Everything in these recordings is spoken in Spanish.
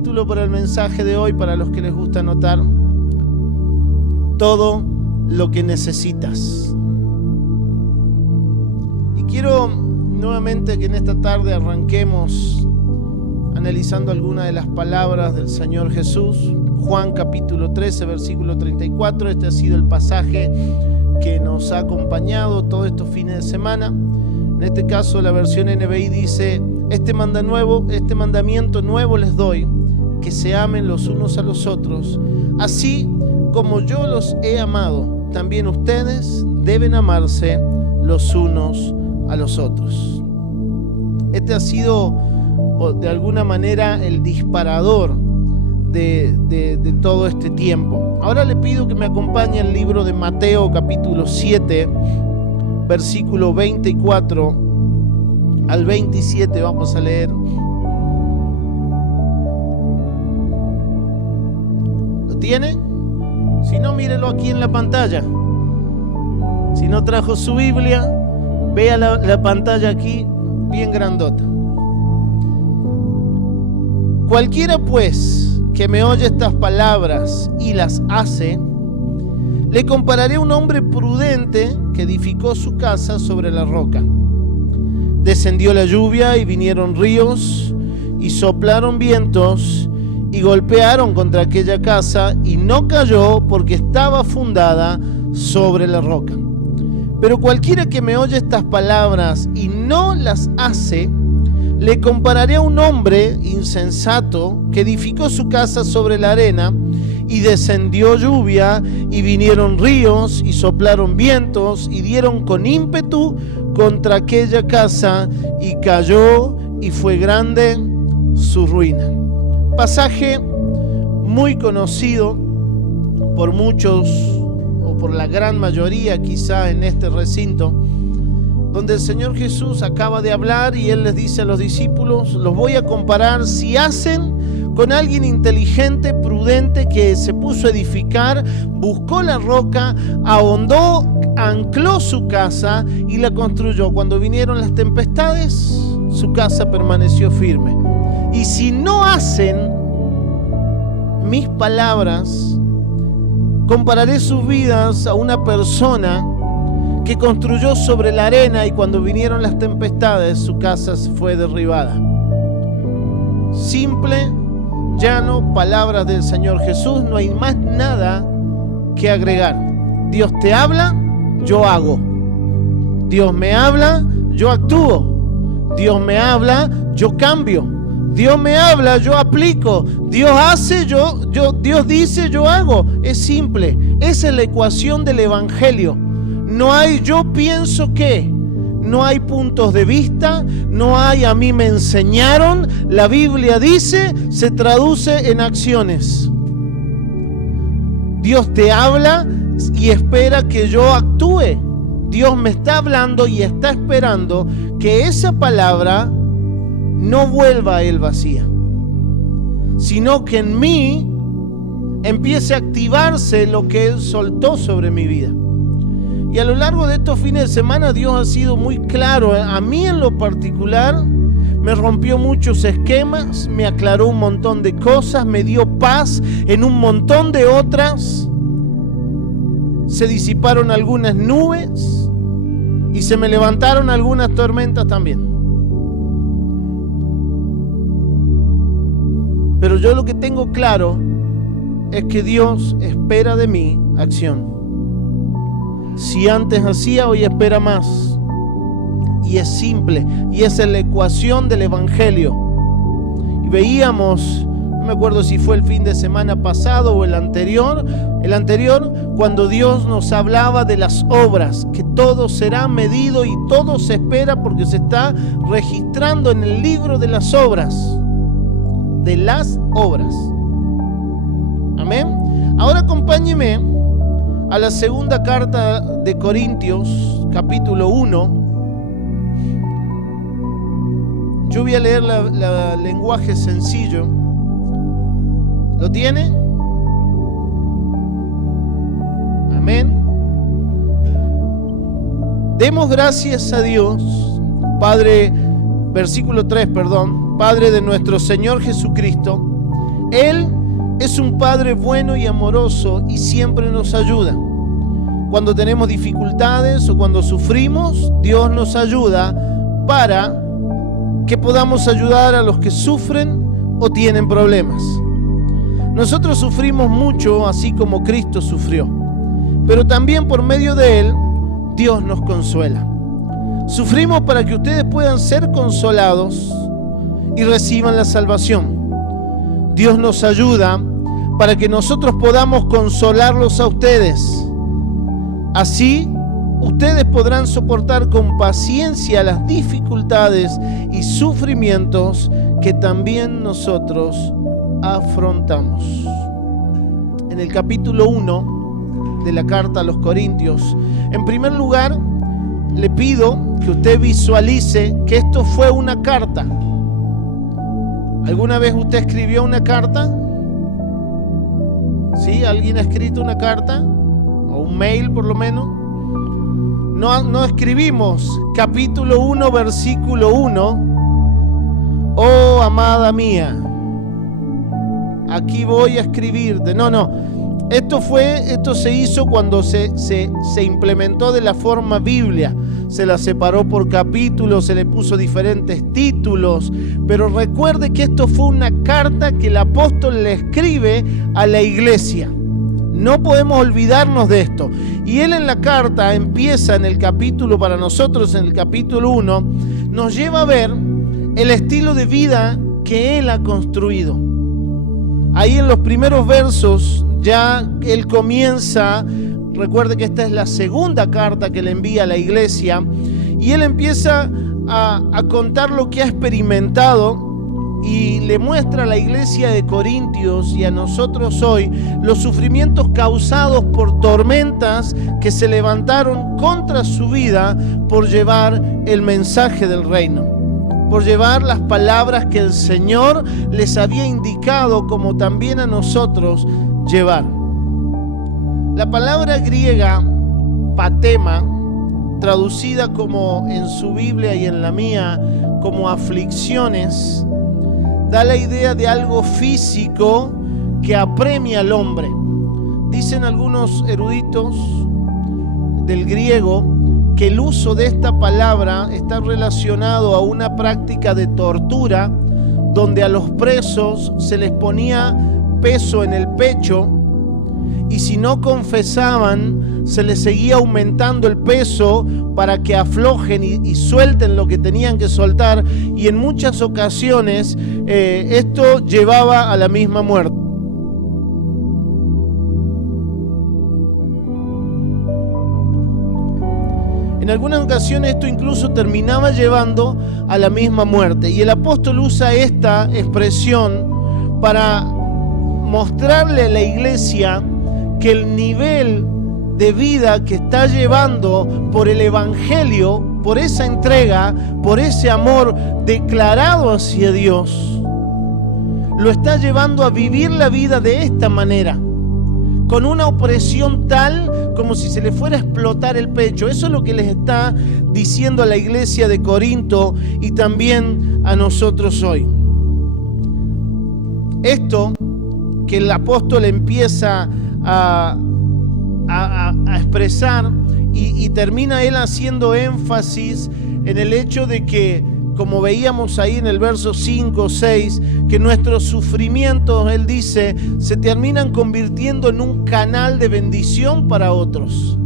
título para el mensaje de hoy, para los que les gusta anotar: todo lo que necesitas. Y quiero nuevamente que en esta tarde arranquemos analizando algunas de las palabras del Señor Jesús. Juan capítulo 13, versículo 34. Este ha sido el pasaje que nos ha acompañado todos estos fines de semana. En este caso la versión NBI dice: este mandamiento nuevo les doy, que se amen los unos a los otros, así como yo los he amado, también ustedes deben amarse los unos a los otros. Este ha sido de alguna manera el disparador de todo este tiempo. Ahora le pido que me acompañe al libro de Mateo capítulo 7, versículo 24 al 27. Vamos a leer. ¿Lo tiene? Si no, mírelo aquí en la pantalla. Si no trajo su Biblia, vea la pantalla aquí, bien grandota. Cualquiera pues que me oye estas palabras y las hace, le compararé a un hombre prudente que edificó su casa sobre la roca. Descendió la lluvia y vinieron ríos y soplaron vientos y golpearon contra aquella casa, y no cayó porque estaba fundada sobre la roca. Pero cualquiera que me oye estas palabras y no las hace, le compararé a un hombre insensato que edificó su casa sobre la arena, y descendió lluvia y vinieron ríos y soplaron vientos y dieron con ímpetu contra aquella casa, y cayó y fue grande su ruina. Pasaje muy conocido por muchos, o por la gran mayoría quizá en este recinto, donde el Señor Jesús acaba de hablar y Él les dice a los discípulos: los voy a comparar, si hacen, con alguien inteligente, prudente, que se puso a edificar, buscó la roca, ahondó, ancló su casa y la construyó. Cuando vinieron las tempestades, su casa permaneció firme. Y si no hacen mis palabras, compararé sus vidas a una persona que construyó sobre la arena, y cuando vinieron las tempestades, su casa fue derribada. Simple, llano, palabras del Señor Jesús, no hay más nada que agregar. Dios te habla, yo hago. Dios me habla, yo actúo. Dios me habla, yo cambio. Dios me habla, yo aplico. Dios hace, Dios dice, yo hago. Es simple. Esa es la ecuación del Evangelio. No hay yo pienso que, no hay puntos de vista, no hay a mí me enseñaron. La Biblia dice, se traduce en acciones. Dios te habla y espera que yo actúe. Dios me está hablando y está esperando que esa palabra no vuelva a Él vacía, sino que en mí empiece a activarse lo que Él soltó sobre mi vida. Y a lo largo de estos fines de semana Dios ha sido muy claro. A mí en lo particular me rompió muchos esquemas, me aclaró un montón de cosas, me dio paz en un montón de otras. Se disiparon algunas nubes y se me levantaron algunas tormentas también. Pero yo lo que tengo claro es que Dios espera de mí acción. Si antes hacía, hoy espera más. Y es simple, y esa es la ecuación del Evangelio. Y veíamos, no me acuerdo si fue el fin de semana pasado o el anterior, cuando Dios nos hablaba de las obras, que todo será medido y todo se espera porque se está registrando en el libro de las obras. De las obras. Amén. Ahora acompáñeme a la segunda carta de Corintios, capítulo 1. Yo voy a leer la lenguaje sencillo. ¿Lo tiene? Amén. Demos gracias a Dios, Padre, versículo 3, Padre de nuestro Señor Jesucristo, Él es un Padre bueno y amoroso y siempre nos ayuda. Cuando tenemos dificultades o cuando sufrimos, Dios nos ayuda para que podamos ayudar a los que sufren o tienen problemas. Nosotros sufrimos mucho, así como Cristo sufrió, pero también por medio de Él, Dios nos consuela. Sufrimos para que ustedes puedan ser consolados y reciban la salvación. Dios nos ayuda para que nosotros podamos consolarlos a ustedes. Así, ustedes podrán soportar con paciencia las dificultades y sufrimientos que también nosotros afrontamos. En el capítulo 1 de la carta a los Corintios, en primer lugar, le pido que usted visualice que esto fue una carta. ¿Alguna vez usted escribió una carta? ¿Sí? ¿Alguien ha escrito una carta? ¿O un mail por lo menos? No escribimos capítulo 1, versículo 1. Oh, amada mía, aquí voy a escribirte. No. Esto se hizo cuando se implementó de la forma Biblia. Se la separó por capítulos, se le puso diferentes títulos. Pero recuerde que esto fue una carta que el apóstol le escribe a la iglesia. No podemos olvidarnos de esto. Y él en la carta empieza en el capítulo, para nosotros en el capítulo 1, nos lleva a ver el estilo de vida que él ha construido. Ahí en los primeros versos ya él comienza, recuerde que esta es la segunda carta que le envía a la iglesia, y él empieza a contar lo que ha experimentado y le muestra a la iglesia de Corintios y a nosotros hoy los sufrimientos causados por tormentas que se levantaron contra su vida por llevar el mensaje del reino, por llevar las palabras que el Señor les había indicado, como también a nosotros llevar. La palabra griega patema, traducida como en su Biblia y en la mía como aflicciones, da la idea de algo físico que apremia al hombre. Dicen algunos eruditos del griego que el uso de esta palabra está relacionado a una práctica de tortura donde a los presos se les ponía peso en el pecho y si no confesaban se les seguía aumentando el peso para que aflojen y suelten lo que tenían que soltar, y en muchas ocasiones esto llevaba a la misma muerte. En algunas ocasiones esto incluso terminaba llevando a la misma muerte, y el apóstol usa esta expresión para mostrarle a la iglesia que el nivel de vida que está llevando por el evangelio, por esa entrega, por ese amor declarado hacia Dios, lo está llevando a vivir la vida de esta manera, con una opresión tal como si se le fuera a explotar el pecho. Eso es lo que les está diciendo a la iglesia de Corinto y también a nosotros hoy. Esto que el apóstol empieza a expresar y termina él haciendo énfasis en el hecho de que, como veíamos ahí en el verso 5, 6, que nuestros sufrimientos, él dice, se terminan convirtiendo en un canal de bendición para otros.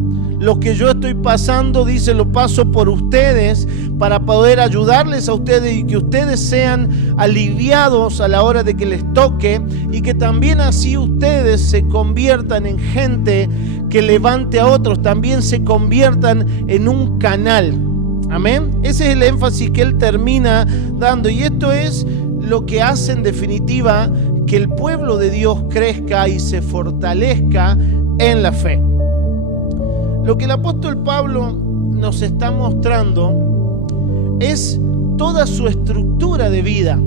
Lo que yo estoy pasando, dice, lo paso por ustedes para poder ayudarles a ustedes y que ustedes sean aliviados a la hora de que les toque, y que también así ustedes se conviertan en gente que levante a otros, también se conviertan en un canal. Amén. Ese es el énfasis que él termina dando, y esto es lo que hace en definitiva que el pueblo de Dios crezca y se fortalezca en la fe. Lo que el apóstol Pablo nos está mostrando es toda su estructura de vida.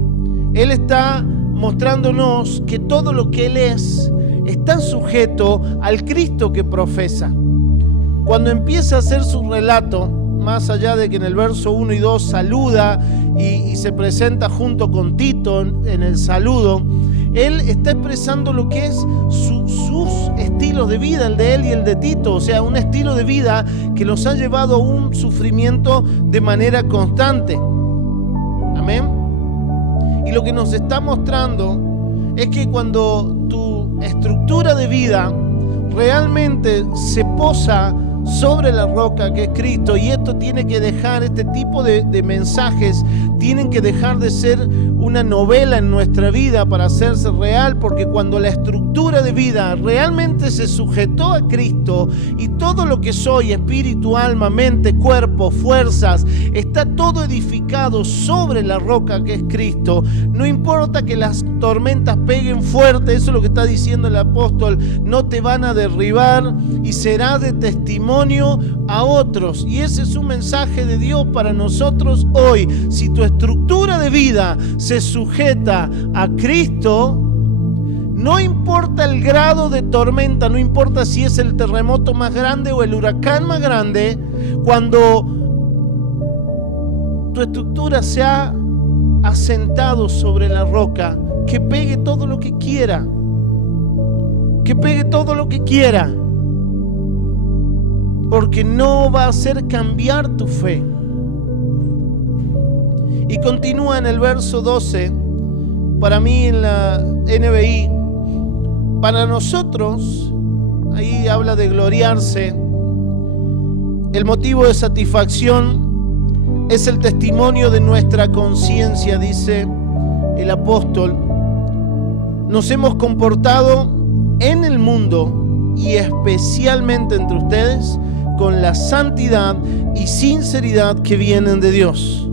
Él está mostrándonos que todo lo que él es está sujeto al Cristo que profesa. Cuando empieza a hacer su relato, más allá de que en el verso 1 y 2 saluda y se presenta junto con Tito en el saludo, Él está expresando lo que es sus estilos de vida, el de él y el de Tito. O sea, un estilo de vida que los ha llevado a un sufrimiento de manera constante. Amén. Y lo que nos está mostrando es que cuando tu estructura de vida realmente se posa sobre la roca que es Cristo, y esto tiene que dejar, este tipo de mensajes tienen que dejar de ser una novela en nuestra vida para hacerse real, porque cuando la estructura de vida realmente se sujetó a Cristo y todo lo que soy, espíritu, alma, mente, cuerpo, fuerzas, está todo edificado sobre la roca que es Cristo, no importa que las tormentas peguen fuerte, eso es lo que está diciendo el apóstol, no te van a derribar y será de testimonio a otros. Y ese es un mensaje de Dios para nosotros hoy. Si tu estructura de vida se sujeta a Cristo, no importa el grado de tormenta, no importa si es el terremoto más grande o el huracán más grande, cuando tu estructura se ha asentado sobre la roca, que pegue todo lo que quiera, que pegue todo lo que quiera, porque no va a hacer cambiar tu fe. Y continúa en el verso 12, para mí en la NBI, para nosotros, ahí habla de gloriarse, el motivo de satisfacción es el testimonio de nuestra conciencia, dice el apóstol. Nos hemos comportado en el mundo y especialmente entre ustedes con la santidad y sinceridad que vienen de Dios.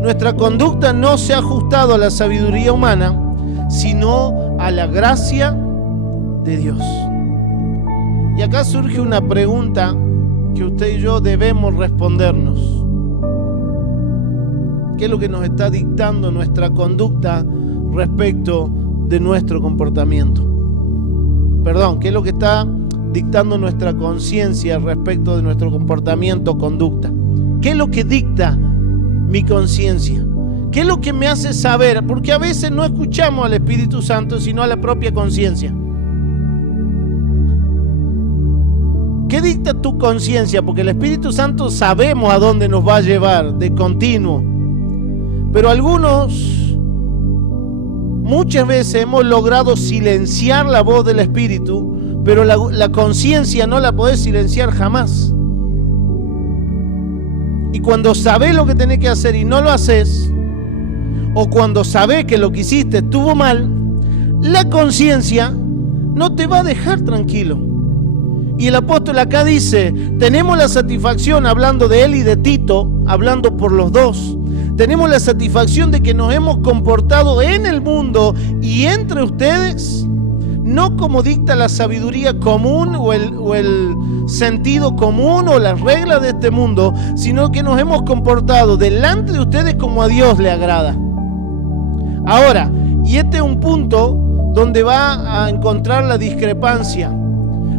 Nuestra conducta no se ha ajustado a la sabiduría humana, sino a la gracia de Dios. Y acá surge una pregunta que usted y yo debemos respondernos. ¿Qué es lo que nos está dictando nuestra conducta respecto de nuestro comportamiento? Perdón, ¿qué es lo que está dictando nuestra conciencia respecto de nuestro comportamiento o conducta? ¿Qué es lo que dicta mi conciencia? ¿Qué es lo que me hace saber? Porque a veces no escuchamos al Espíritu Santo, sino a la propia conciencia. ¿Qué dicta tu conciencia? Porque el Espíritu Santo sabemos a dónde nos va a llevar de continuo. Pero algunos, muchas veces hemos logrado silenciar la voz del Espíritu, pero la conciencia no la podés silenciar jamás. Y cuando sabés lo que tenés que hacer y no lo haces, o cuando sabés que lo que hiciste estuvo mal, la conciencia no te va a dejar tranquilo. Y el apóstol acá dice, tenemos la satisfacción, hablando de él y de Tito, hablando por los dos, tenemos la satisfacción de que nos hemos comportado en el mundo y entre ustedes, no como dicta la sabiduría común o el sentido común o las reglas de este mundo, sino que nos hemos comportado delante de ustedes como a Dios le agrada. Ahora, y este es un punto donde va a encontrar la discrepancia,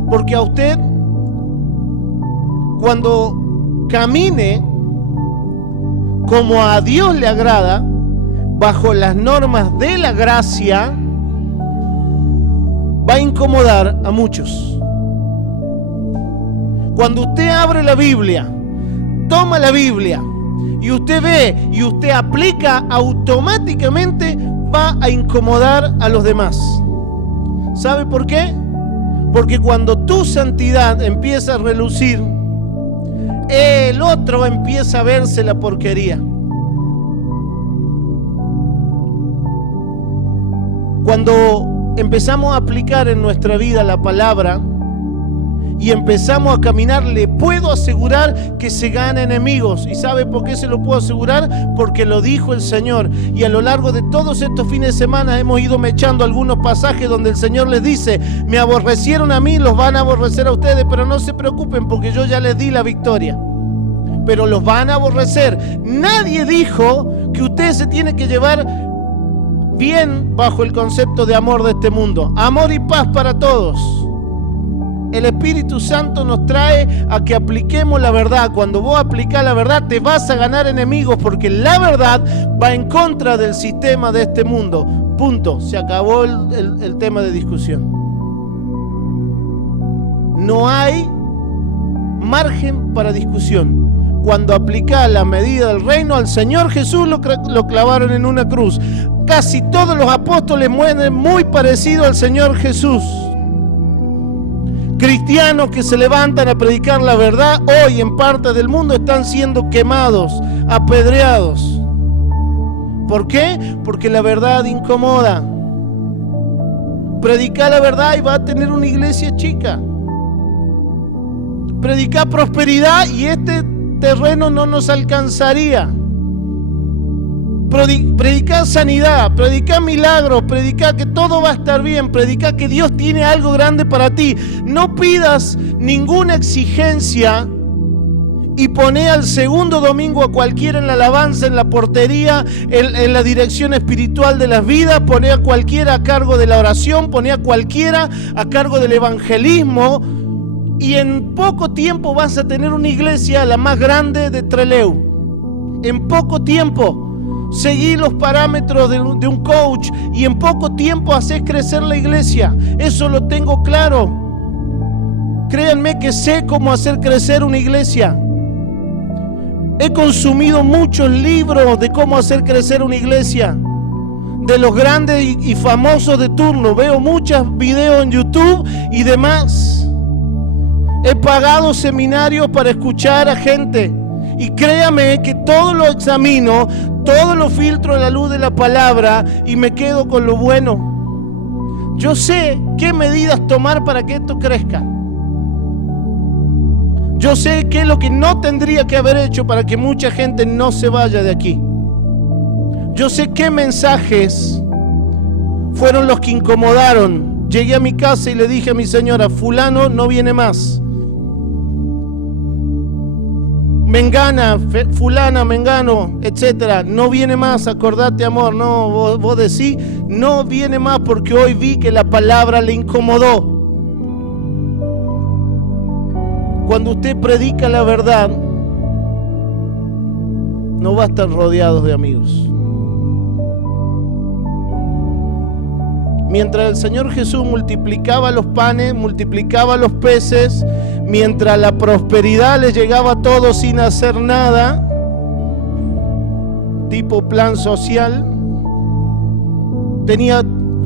porque a usted, cuando camine como a Dios le agrada, bajo las normas de la gracia, va a incomodar a muchos. Cuando usted abre la Biblia, toma la Biblia y usted ve y usted aplica, automáticamente va a incomodar a los demás. ¿Sabe por qué? Porque cuando tu santidad empieza a relucir, el otro empieza a verse la porquería. Cuando empezamos a aplicar en nuestra vida la palabra y empezamos a caminar, le puedo asegurar que se gana enemigos. ¿Y sabe por qué se lo puedo asegurar? Porque lo dijo el Señor. Y a lo largo de todos estos fines de semana hemos ido mechando algunos pasajes donde el Señor les dice, me aborrecieron a mí, los van a aborrecer a ustedes, pero no se preocupen porque yo ya les di la victoria. Pero los van a aborrecer. Nadie dijo que usted se tiene que llevar bien bajo el concepto de amor de este mundo. Amor y paz para todos. El Espíritu Santo nos trae a que apliquemos la verdad. Cuando vos aplicás la verdad, te vas a ganar enemigos, porque la verdad va en contra del sistema de este mundo. Punto. Se acabó el tema de discusión. No hay margen para discusión. Cuando aplica la medida del reino, al Señor Jesús lo clavaron en una cruz. Casi todos los apóstoles mueren muy parecidos al Señor Jesús. Cristianos que se levantan a predicar la verdad hoy en parte del mundo están siendo quemados, apedreados. ¿Por qué? Porque la verdad incomoda. Predica la verdad y va a tener una iglesia chica. Predica prosperidad y este terreno no nos alcanzaría. Predica sanidad, predica milagros, predica que todo va a estar bien, predica que Dios tiene algo grande para ti. No pidas ninguna exigencia y poné al segundo domingo a cualquiera en la alabanza, en la portería, en la dirección espiritual de las vidas. Poné a cualquiera a cargo de la oración, poné a cualquiera a cargo del evangelismo y en poco tiempo vas a tener una iglesia la más grande de Trelew. En poco tiempo. Seguí los parámetros de un coach y en poco tiempo haces crecer la iglesia. Eso lo tengo claro. Créanme que sé cómo hacer crecer una iglesia. He consumido muchos libros de cómo hacer crecer una iglesia. De los grandes y famosos de turno. Veo muchos videos en YouTube y demás. He pagado seminarios para escuchar a gente. Y créame que todo lo examino, todo lo filtro a la luz de la palabra y me quedo con lo bueno. Yo sé qué medidas tomar para que esto crezca. Yo sé qué es lo que no tendría que haber hecho para que mucha gente no se vaya de aquí. Yo sé qué mensajes fueron los que incomodaron. Llegué a mi casa y le dije a mi señora, fulano no viene más. Mengana, fulana, mengano, etcétera, no viene más, acordate amor, no, vos decís, no viene más porque hoy vi que la palabra le incomodó. Cuando usted predica la verdad, no va a estar rodeado de amigos. Mientras el Señor Jesús multiplicaba los panes, multiplicaba los peces, mientras la prosperidad les llegaba a todos sin hacer nada, tipo plan social, tenía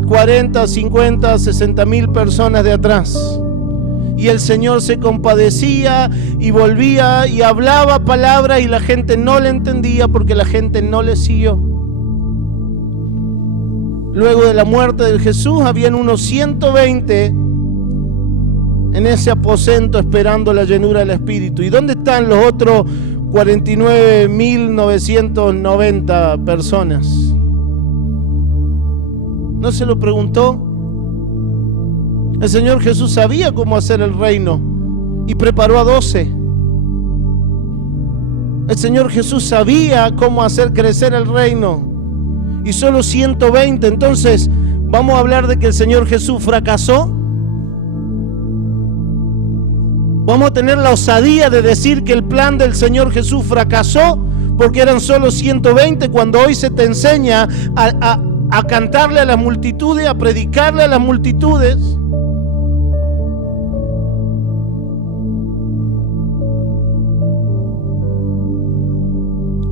40, 50, 60 mil personas de atrás. Y el Señor se compadecía y volvía y hablaba palabras y la gente no le entendía porque la gente no le siguió. Luego de la muerte de Jesús, habían unos 120 en ese aposento esperando la llenura del Espíritu. ¿Y dónde están los otros 49.990 personas? ¿No se lo preguntó? El Señor Jesús sabía cómo hacer el reino y preparó a 12. El Señor Jesús sabía cómo hacer crecer el reino y solo 120. Entonces, ¿vamos a hablar de que el Señor Jesús fracasó? ¿Vamos a tener la osadía de decir que el plan del Señor Jesús fracasó porque eran solo 120 cuando hoy se te enseña a cantarle a las multitudes, a predicarle a las multitudes?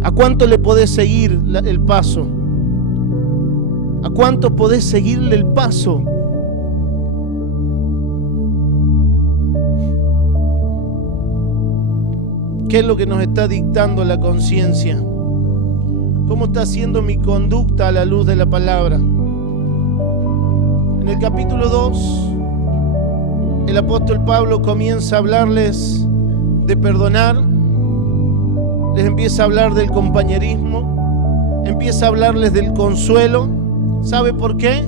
¿A cuánto le podés seguir el paso? ¿A cuánto podés seguirle el paso? ¿Qué es lo que nos está dictando la conciencia? ¿Cómo está siendo mi conducta a la luz de la palabra? En el capítulo 2, el apóstol Pablo comienza a hablarles de perdonar, les empieza a hablar del compañerismo, empieza a hablarles del consuelo. ¿Sabe por qué?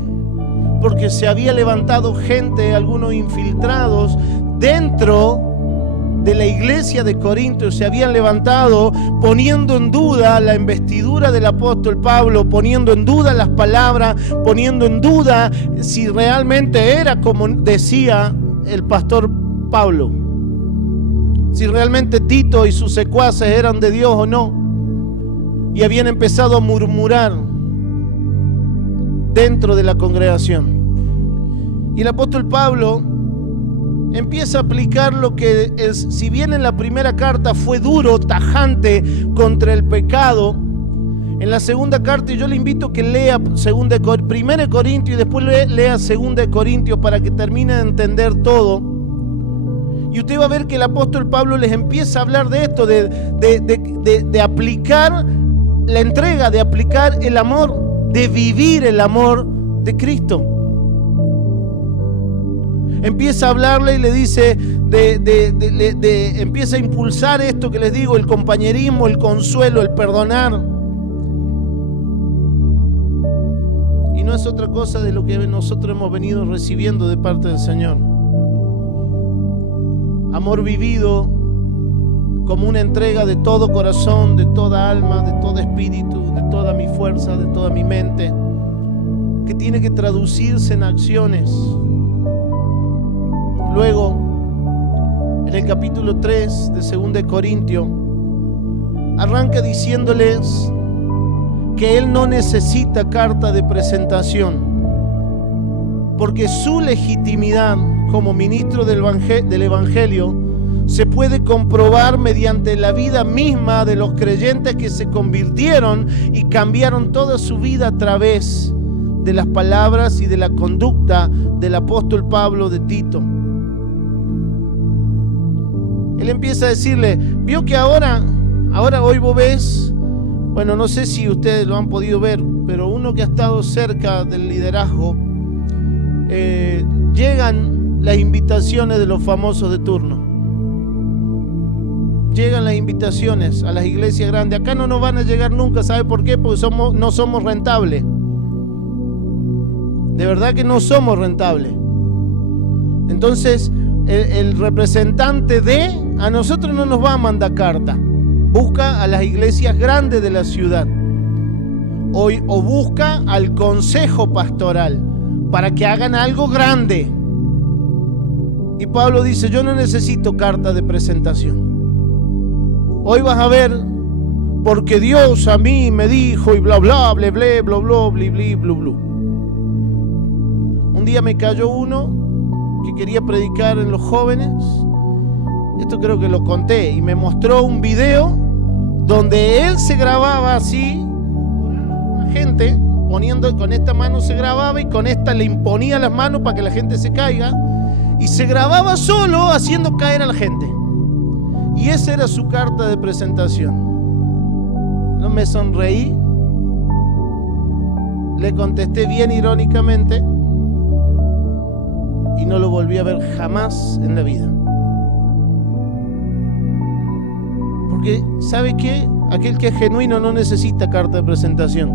Porque se había levantado gente, algunos infiltrados, dentro de la iglesia de Corinto. Se habían levantado poniendo en duda la investidura del apóstol Pablo, poniendo en duda las palabras, poniendo en duda si realmente era como decía el pastor Pablo, si realmente Tito y sus secuaces eran de Dios o no. Y habían empezado a murmurar dentro de la congregación. Y el apóstol Pablo empieza a aplicar lo que es, si bien en la primera carta fue duro, tajante contra el pecado, en la segunda carta, y yo le invito a que lea 1 Corintios y después lea 2 Corintios para que termine de entender todo. Y usted va a ver que el apóstol Pablo les empieza a hablar de esto, de aplicar la entrega, de aplicar el amor, de vivir el amor de Cristo. Empieza a hablarle y le dice, empieza a impulsar esto que les digo, el compañerismo, el consuelo, el perdonar. Y no es otra cosa de lo que nosotros hemos venido recibiendo de parte del Señor. Amor vivido como una entrega de todo corazón, de toda alma, de todo espíritu, de toda mi fuerza, de toda mi mente, que tiene que traducirse en acciones. Luego, en el capítulo 3 de 2 Corintios, arranca diciéndoles que él no necesita carta de presentación, porque su legitimidad como ministro del Evangelio se puede comprobar mediante la vida misma de los creyentes que se convirtieron y cambiaron toda su vida a través de las palabras y de la conducta del apóstol Pablo de Tito. Él empieza a decirle, vio que ahora hoy vos ves, bueno, no sé si ustedes lo han podido ver, pero uno que ha estado cerca del liderazgo, llegan las invitaciones de los famosos de turno. Llegan las invitaciones a las iglesias grandes. Acá no nos van a llegar nunca, ¿sabe por qué? Porque no somos rentables. De verdad que no somos rentables. Entonces, el representante a nosotros no nos va a mandar carta. Busca a las iglesias grandes de la ciudad. O busca al consejo pastoral para que hagan algo grande. Y Pablo dice, yo no necesito carta de presentación. Hoy vas a ver, porque Dios a mí me dijo y bla bla bla bla bla bla bla bla bla bla. Un día me cayó uno que quería predicar en los jóvenes. Esto creo que lo conté, y me mostró un video donde él se grababa así, gente poniendo con esta mano se grababa y con esta le imponía las manos para que la gente se caiga, y se grababa solo haciendo caer a la gente. Y esa era su carta de presentación. No me sonreí, le contesté bien irónicamente y no lo volví a ver jamás en la vida. Porque, ¿sabe qué? Aquel que es genuino no necesita carta de presentación.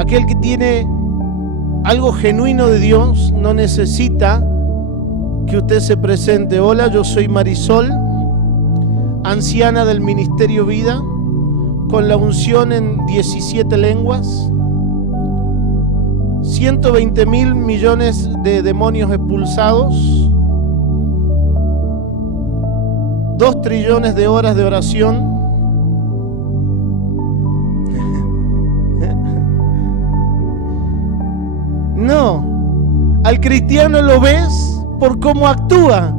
Aquel que tiene algo genuino de Dios no necesita que usted se presente. Hola, yo soy Marisol, anciana del Ministerio Vida, con la unción en 17 lenguas, 120.000 millones de demonios expulsados, 2 trillones de horas de oración. No, al cristiano lo ves por cómo actúa.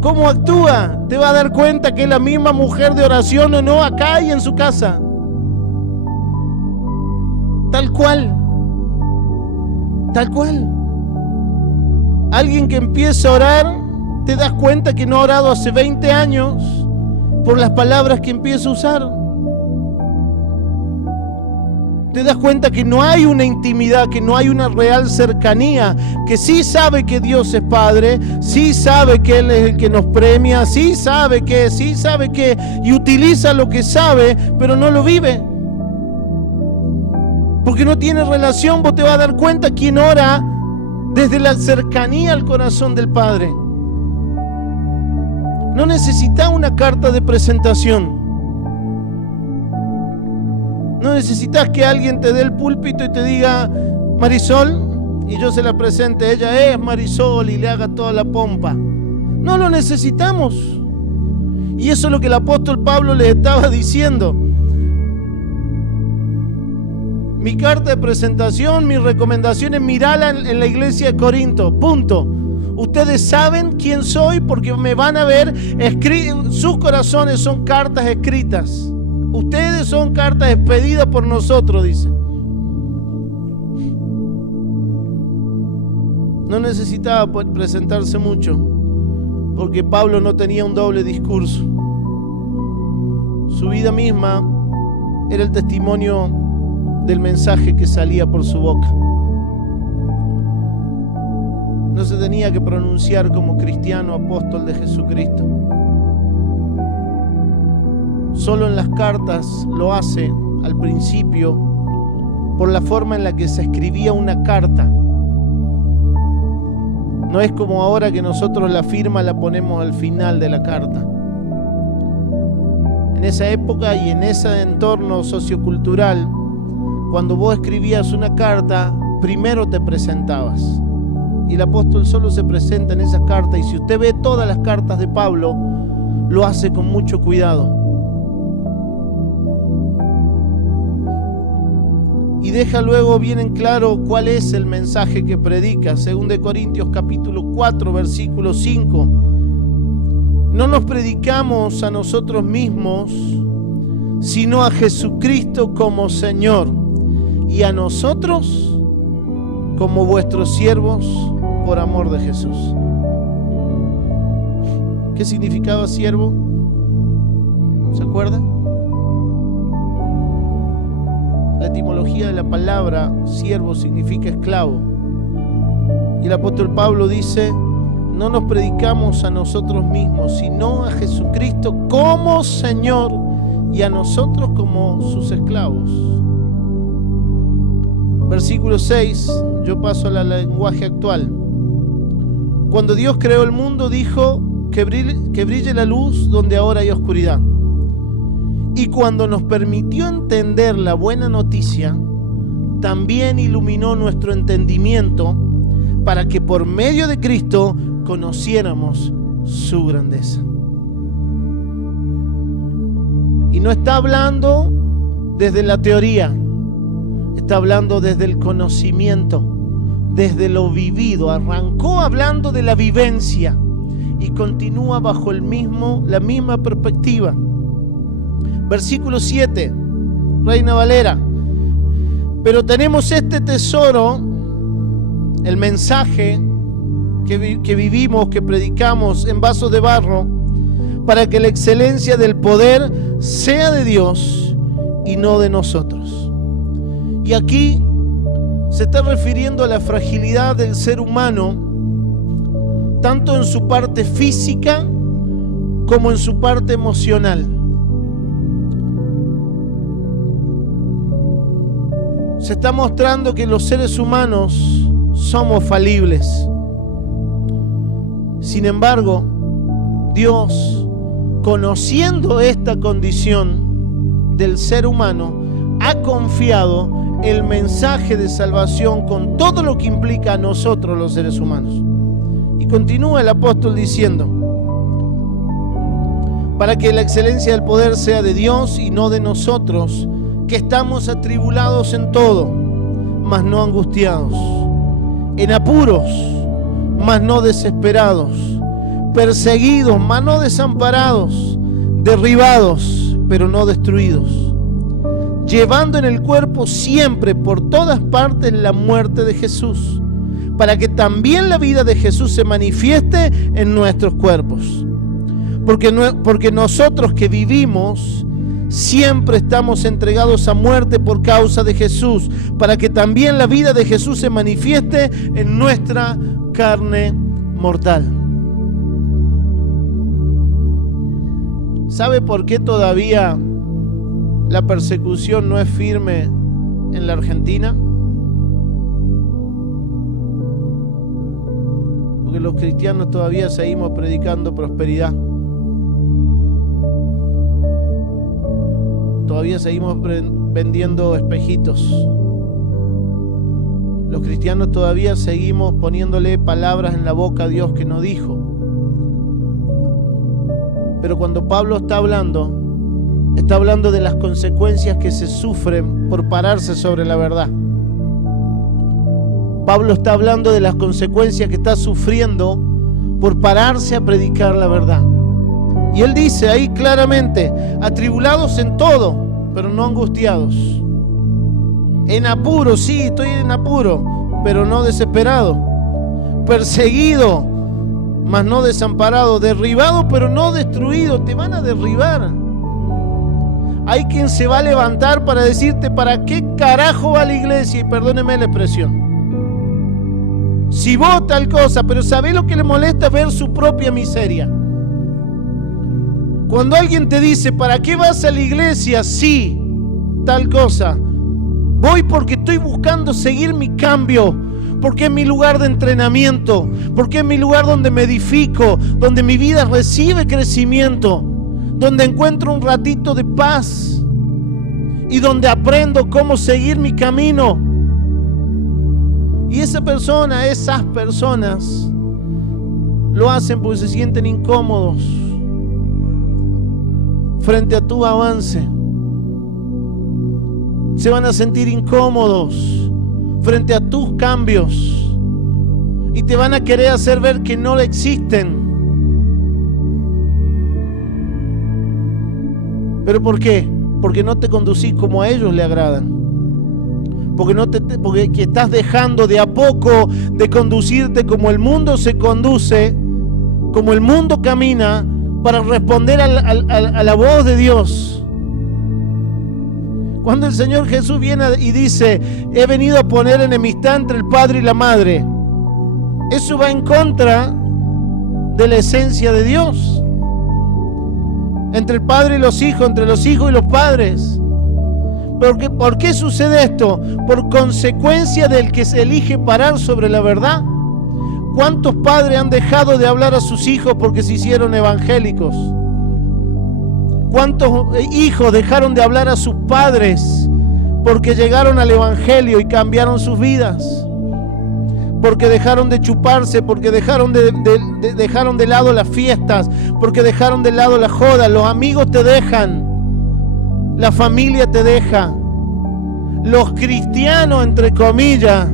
¿Cómo actúa? Te va a dar cuenta que es la misma mujer de oración o no, acá y en su casa. Tal cual. Tal cual. Alguien que empieza a orar, te das cuenta que no ha orado hace 20 años por las palabras que empieza a usar. Te das cuenta que no hay una intimidad, que no hay una real cercanía, que sí sabe que Dios es Padre, sí sabe que Él es el que nos premia, sí sabe que, y utiliza lo que sabe, pero no lo vive. Porque no tiene relación. Vos te vas a dar cuenta quién ora desde la cercanía al corazón del Padre. No necesita una carta de presentación. No necesitas que alguien te dé el púlpito y te diga Marisol, y yo se la presente, ella es Marisol, y le haga toda la pompa. No lo necesitamos. Y eso es lo que el apóstol Pablo les estaba diciendo. Mi carta de presentación, mi recomendación es mirarla en la iglesia de Corinto, punto. Ustedes saben quién soy porque me van a ver, sus corazones son cartas escritas. Ustedes son cartas expedidas por nosotros, dice. No necesitaba presentarse mucho, porque Pablo no tenía un doble discurso. Su vida misma era el testimonio del mensaje que salía por su boca. No se tenía que pronunciar como cristiano apóstol de Jesucristo. Solo en las cartas lo hace al principio por la forma en la que se escribía una carta. No es como ahora que nosotros la firma la ponemos al final de la carta. En esa época y en ese entorno sociocultural, cuando vos escribías una carta, primero te presentabas. Y el apóstol solo se presenta en esa carta, y si usted ve todas las cartas de Pablo, lo hace con mucho cuidado. Y deja luego bien en claro cuál es el mensaje que predica. 2 Corintios capítulo 4, versículo 5. No nos predicamos a nosotros mismos, sino a Jesucristo como Señor, y a nosotros como vuestros siervos por amor de Jesús. ¿Qué significaba siervo? ¿Se acuerda? La etimología de la palabra siervo significa esclavo. Y el apóstol Pablo dice, no nos predicamos a nosotros mismos, sino a Jesucristo como Señor y a nosotros como sus esclavos. Versículo 6, yo paso al lenguaje actual. Cuando Dios creó el mundo, dijo que brille la luz donde ahora hay oscuridad. Y cuando nos permitió entender la buena noticia, también iluminó nuestro entendimiento para que por medio de Cristo conociéramos su grandeza. Y no está hablando desde la teoría, está hablando desde el conocimiento, desde lo vivido. Arrancó hablando de la vivencia y continúa bajo la misma perspectiva. Versículo 7, Reina Valera. Pero tenemos este tesoro, el mensaje que vivimos, que predicamos en vasos de barro, para que la excelencia del poder sea de Dios y no de nosotros. Y aquí se está refiriendo a la fragilidad del ser humano, tanto en su parte física como en su parte emocional. Se está mostrando que los seres humanos somos falibles. Sin embargo, Dios, conociendo esta condición del ser humano, ha confiado el mensaje de salvación con todo lo que implica a nosotros los seres humanos. Y continúa el apóstol diciendo, para que la excelencia del poder sea de Dios y no de nosotros, que estamos atribulados en todo, mas no angustiados, en apuros, mas no desesperados, perseguidos, mas no desamparados, derribados, pero no destruidos, llevando en el cuerpo siempre por todas partes la muerte de Jesús, para que también la vida de Jesús se manifieste en nuestros cuerpos. Porque nosotros que vivimos siempre estamos entregados a muerte por causa de Jesús, para que también la vida de Jesús se manifieste en nuestra carne mortal. ¿Sabe por qué todavía la persecución no es firme en la Argentina? Porque los cristianos todavía seguimos predicando prosperidad. Todavía seguimos vendiendo espejitos. Los cristianos todavía seguimos poniéndole palabras en la boca a Dios que no dijo. Pero cuando Pablo está hablando, Está hablando de las consecuencias que se sufren por pararse sobre la verdad. Pablo está hablando de las consecuencias que está sufriendo por pararse a predicar la verdad. Y él dice ahí claramente: atribulados en todo, pero no angustiados. En apuro, sí, estoy en apuro, pero no desesperado. Perseguido, mas no desamparado. Derribado, pero no destruido. Te van a derribar. Hay quien se va a levantar para decirte: ¿para qué carajo va a la iglesia? Y perdóneme la expresión. Si vos tal cosa, pero ¿sabés lo que le molesta? Ver su propia miseria. Cuando alguien te dice: ¿para qué vas a la iglesia? Sí, tal cosa. Voy porque estoy buscando seguir mi cambio, porque es mi lugar de entrenamiento, porque es mi lugar donde me edifico, donde mi vida recibe crecimiento, donde encuentro un ratito de paz y donde aprendo cómo seguir mi camino. Y esas personas lo hacen porque se sienten incómodos frente a tu avance. Se van a sentir incómodos frente a tus cambios y te van a querer hacer ver que no existen. ¿Pero por qué? Porque no te conducís como a ellos le agradan. Porque estás dejando de a poco de conducirte como el mundo se conduce, como el mundo camina, para responder a la voz de Dios. Cuando el Señor Jesús viene y dice: he venido a poner enemistad entre el padre y la madre, eso va en contra de la esencia de Dios. Entre el padre y los hijos, entre los hijos y los padres. ¿Por qué sucede esto? Por consecuencia del que se elige parar sobre la verdad. ¿Cuántos padres han dejado de hablar a sus hijos porque se hicieron evangélicos? ¿Cuántos hijos dejaron de hablar a sus padres porque llegaron al evangelio y cambiaron sus vidas? Porque dejaron de chuparse, porque dejaron de lado las fiestas, porque dejaron de lado la joda. Los amigos te dejan. La familia te deja. Los cristianos, entre comillas,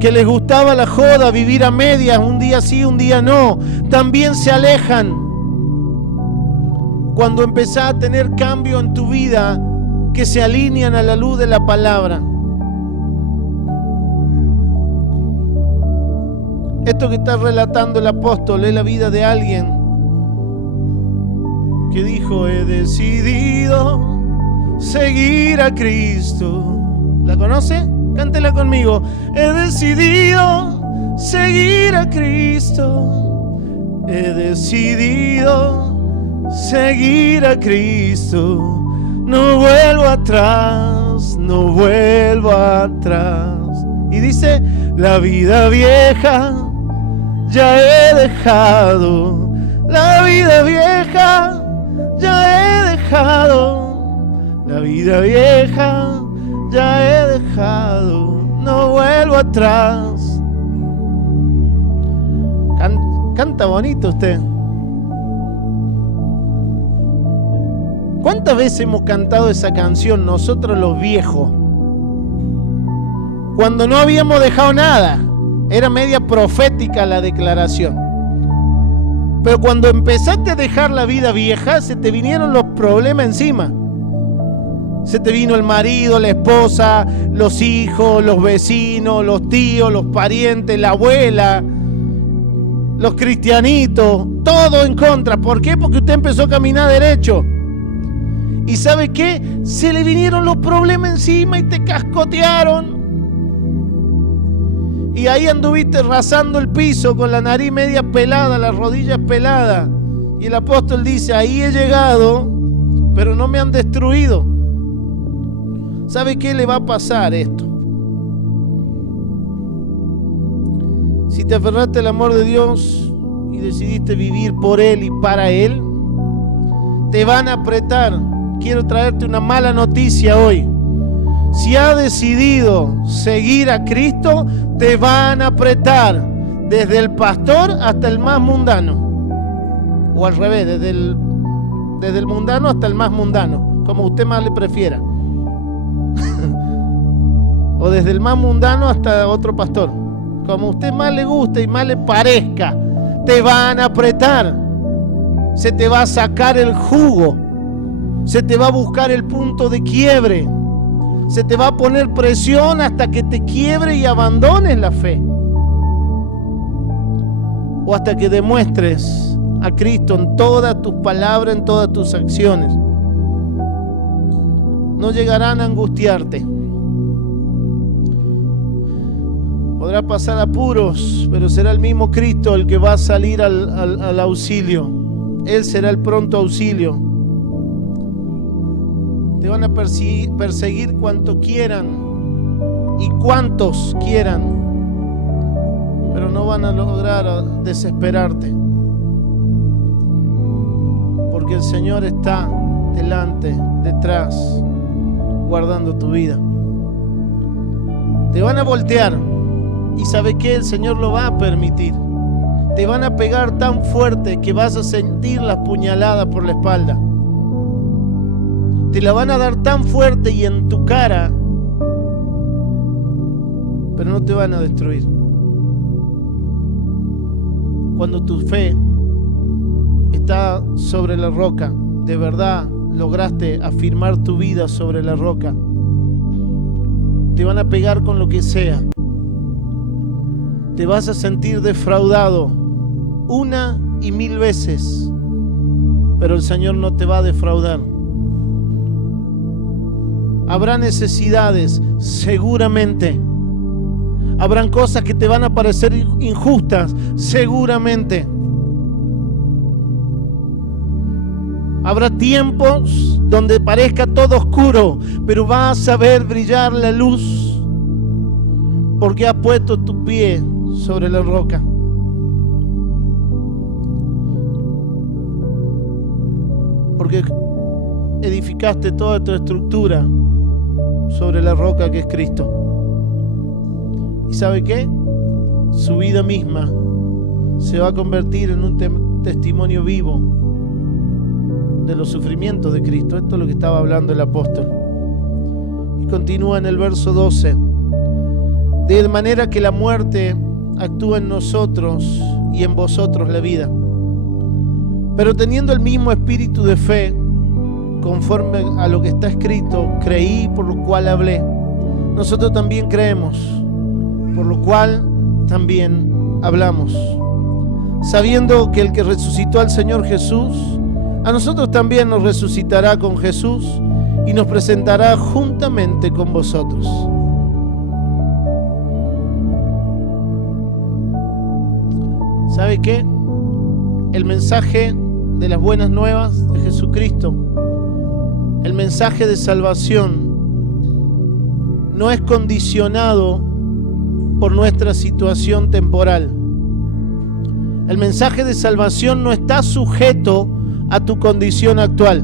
que les gustaba la joda, vivir a medias, un día sí, un día no, también se alejan. Cuando empezás a tener cambio en tu vida que se alinean a la luz de la palabra. Esto que está relatando el apóstol es la vida de alguien que dijo: he decidido seguir a Cristo. ¿La conoce? Cántela conmigo. He decidido seguir a Cristo. He decidido seguir a Cristo. No vuelvo atrás, no vuelvo atrás. Y dice: la vida vieja ya he dejado. La vida vieja ya he dejado, la vida vieja ya he dejado, no vuelvo atrás. Canta bonito usted. ¿Cuántas veces hemos cantado esa canción nosotros los viejos? Cuando no habíamos dejado nada, era media profética la declaración. Pero cuando empezaste a dejar la vida vieja, se te vinieron los problemas encima. Se te vino el marido, la esposa, los hijos, los vecinos, los tíos, los parientes, la abuela, los cristianitos, todo en contra. ¿Por qué? Porque usted empezó a caminar derecho. ¿Y sabe qué? Se le vinieron los problemas encima y te cascotearon. Y ahí anduviste rasando el piso con la nariz media pelada, las rodillas peladas. Y el apóstol dice: ahí he llegado, pero no me han destruido. ¿Sabe qué le va a pasar esto? Si te aferraste al amor de Dios y decidiste vivir por Él y para Él, te van a apretar. Quiero traerte una mala noticia hoy. Si has decidido seguir a Cristo, te van a apretar desde el pastor hasta el más mundano. O al revés, desde el desde el mundano hasta el más mundano, como usted más le prefiera. O desde el más mundano hasta otro pastor, como usted más le guste y más le parezca. Te van a apretar, se te va a sacar el jugo, se te va a buscar el punto de quiebre, se te va a poner presión hasta que te quiebre y abandones la fe, o hasta que demuestres a Cristo en todas tus palabras, en todas tus acciones. No llegarán a angustiarte. Podrás pasar apuros, pero será el mismo Cristo el que va a salir al auxilio. Él será el pronto auxilio. Te van a perseguir cuanto quieran y cuantos quieran, pero no van a lograr desesperarte, porque el Señor está delante, detrás, guardando tu vida. Te van a voltear. Y ¿sabe qué? El Señor lo va a permitir. Te van a pegar tan fuerte que vas a sentir las puñaladas por la espalda. Te la van a dar tan fuerte y en tu cara, pero no te van a destruir. Cuando tu fe está sobre la roca, de verdad lograste afirmar tu vida sobre la roca, te van a pegar con lo que sea. Te vas a sentir defraudado 1 y 1000 veces, pero el Señor no te va a defraudar. Habrá necesidades, seguramente. Habrán cosas que te van a parecer injustas, seguramente. Habrá tiempos donde parezca todo oscuro, pero vas a ver brillar la luz, porque has puesto tu pie sobre la roca. Porque edificaste toda tu estructura sobre la roca que es Cristo. ¿Y sabe qué? Su vida misma se va a convertir en un testimonio vivo de los sufrimientos de Cristo. Esto es lo que estaba hablando el apóstol. Y continúa en el verso 12. De manera que la muerte actúa en nosotros y en vosotros la vida. Pero teniendo el mismo espíritu de fe, conforme a lo que está escrito, creí, por lo cual hablé. Nosotros también creemos, por lo cual también hablamos, sabiendo que el que resucitó al Señor Jesús, a nosotros también nos resucitará con Jesús y nos presentará juntamente con vosotros. ¿Sabe qué? El mensaje de las buenas nuevas de Jesucristo, el mensaje de salvación, no es condicionado por nuestra situación temporal. El mensaje de salvación no está sujeto a tu condición actual.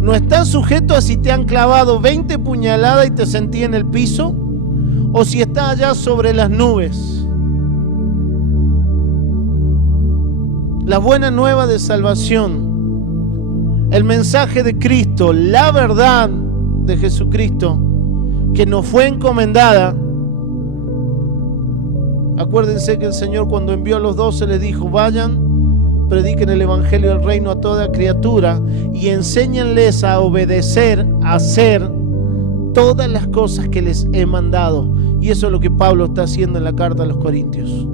No está sujeto a si te han clavado 20 puñaladas y te sentí en el piso, o si estás allá sobre las nubes. La buena nueva de salvación, el mensaje de Cristo, la verdad de Jesucristo, que nos fue encomendada. Acuérdense que el Señor, cuando envió a los 12, les dijo: vayan, prediquen el evangelio del reino a toda criatura y enséñenles a obedecer, a hacer todas las cosas que les he mandado. Y eso es lo que Pablo está haciendo en la carta a los Corintios.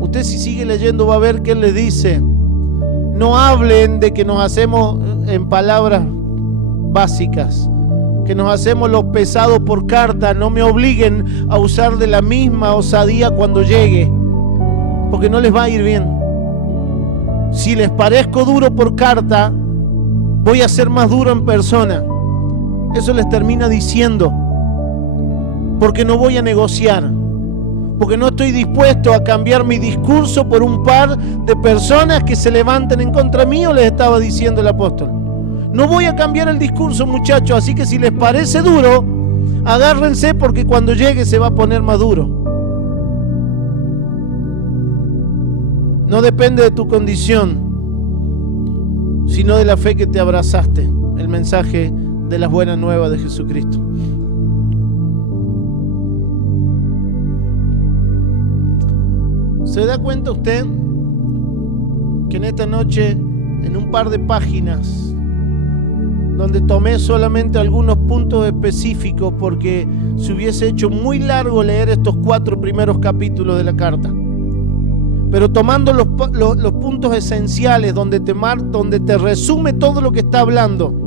Usted, si sigue leyendo, va a ver que él le dice: no hablen de que nos hacemos en palabras básicas, que nos hacemos los pesados por carta. No me obliguen a usar de la misma osadía cuando llegue, porque no les va a ir bien. Si les parezco duro por carta, voy a ser más duro en persona. Eso les termina diciendo, porque no voy a negociar, porque no estoy dispuesto a cambiar mi discurso por un par de personas que se levanten en contra mío, les estaba diciendo el apóstol. No voy a cambiar el discurso, muchachos, así que si les parece duro, agárrense, porque cuando llegue se va a poner más duro. No depende de tu condición, sino de la fe que te abrazaste, el mensaje de las buenas nuevas de Jesucristo. ¿Se da cuenta usted que en esta noche, en un par de páginas, donde tomé solamente algunos puntos específicos porque se hubiese hecho muy largo leer estos 4 primeros capítulos de la carta, pero tomando los puntos esenciales donde te resume todo lo que está hablando,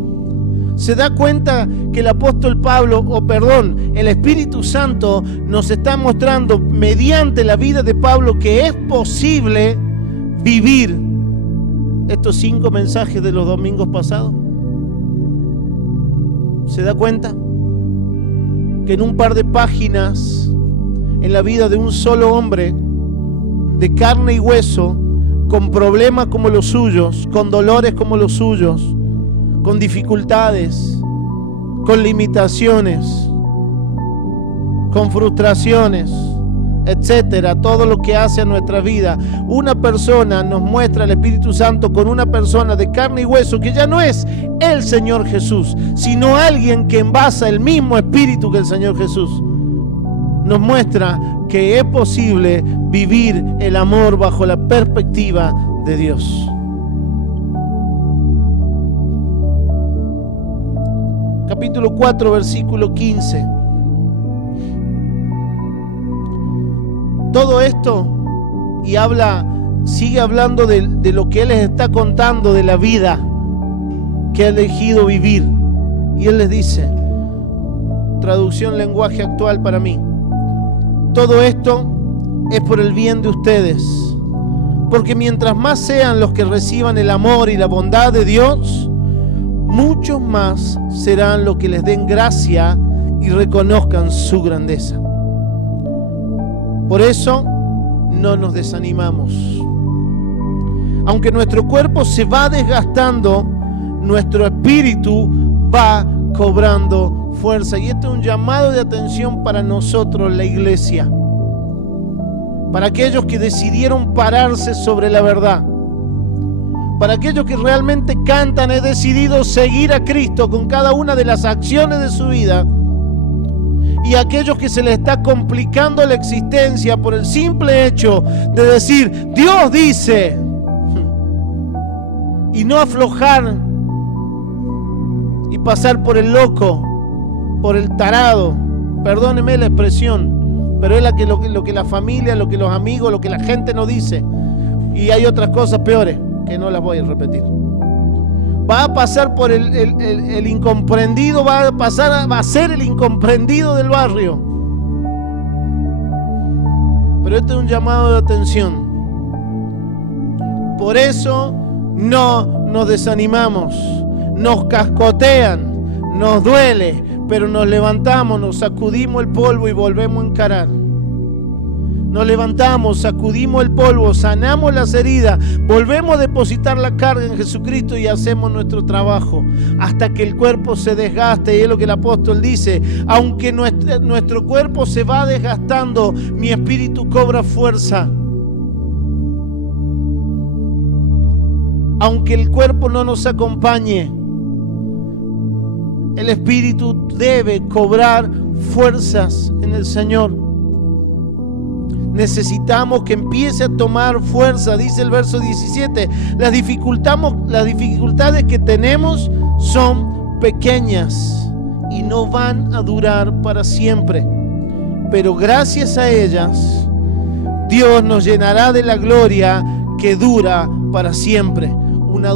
se da cuenta que el apóstol Pablo, el Espíritu Santo nos está mostrando mediante la vida de Pablo que es posible vivir estos 5 mensajes de los domingos pasados. ¿Se da cuenta? Que en un par de páginas, en la vida de un solo hombre, de carne y hueso, con problemas como los suyos, con dolores como los suyos, con dificultades, con limitaciones, con frustraciones, etcétera, todo lo que hace a nuestra vida, una persona nos muestra el Espíritu Santo con una persona de carne y hueso que ya no es el Señor Jesús, sino alguien que envasa el mismo Espíritu que el Señor Jesús. Nos muestra que es posible vivir el amor bajo la perspectiva de Dios. Capítulo 4, versículo 15. Todo esto, y sigue hablando de lo que Él les está contando, de la vida que ha elegido vivir. Y Él les dice, traducción lenguaje actual para mí: todo esto es por el bien de ustedes, porque mientras más sean los que reciban el amor y la bondad de Dios, muchos más serán los que les den gracia y reconozcan su grandeza. Por eso no nos desanimamos. Aunque nuestro cuerpo se va desgastando, nuestro espíritu va cobrando fuerza. Y este es un llamado de atención para nosotros, la iglesia, para aquellos que decidieron pararse sobre la verdad, para aquellos que realmente cantan: he decidido seguir a Cristo con cada una de las acciones de su vida, y a aquellos que se les está complicando la existencia por el simple hecho de decir Dios dice, y no aflojar y pasar por el loco, por el tarado, perdóneme la expresión, pero es lo que la familia, lo que los amigos, lo que la gente nos dice, y hay otras cosas peores que no las voy a repetir. Va a pasar por el incomprendido, va a ser el incomprendido del barrio. Pero este es un llamado de atención. Por eso no nos desanimamos, nos cascotean, nos duele, pero nos levantamos, nos sacudimos el polvo y volvemos a encarar. Nos levantamos, sacudimos el polvo, sanamos las heridas, volvemos a depositar la carga en Jesucristo y hacemos nuestro trabajo hasta que el cuerpo se desgaste. Y es lo que el apóstol dice: aunque nuestro cuerpo se va desgastando, mi espíritu cobra fuerza. Aunque el cuerpo no nos acompañe, el espíritu debe cobrar fuerzas en el Señor. Necesitamos que empiece a tomar fuerza. Dice el verso 17: las dificultades que tenemos son pequeñas y no van a durar para siempre, pero gracias a ellas Dios nos llenará de la gloria que dura para siempre, una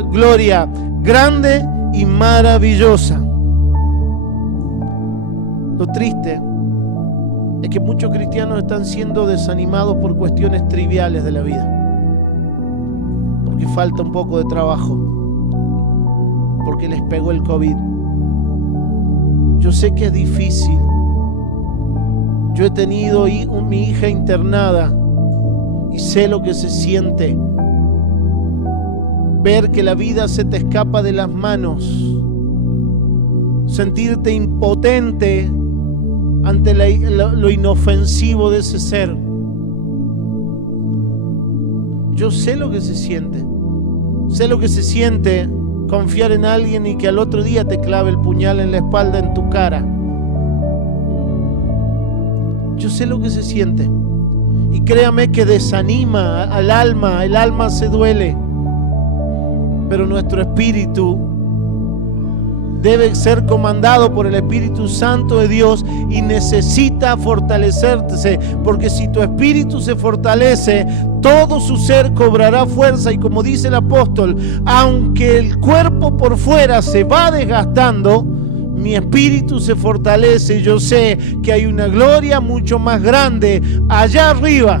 gloria grande y maravillosa. Lo triste es que muchos cristianos están siendo desanimados por cuestiones triviales de la vida, porque falta un poco de trabajo, porque les pegó el COVID. Yo sé que es difícil. Yo he tenido mi hija internada y sé lo que se siente ver que la vida se te escapa de las manos, sentirte impotente ante lo inofensivo de ese ser. Yo sé lo que se siente. Sé lo que se siente confiar en alguien y que al otro día te clave el puñal en la espalda, en tu cara. Yo sé lo que se siente. Y créame que desanima al alma, el alma se duele. Pero nuestro espíritu debe ser comandado por el Espíritu Santo de Dios y necesita fortalecerse, porque si tu espíritu se fortalece, todo su ser cobrará fuerza. Y como dice el apóstol, aunque el cuerpo por fuera se va desgastando, mi espíritu se fortalece. Yo sé que hay una gloria mucho más grande allá arriba.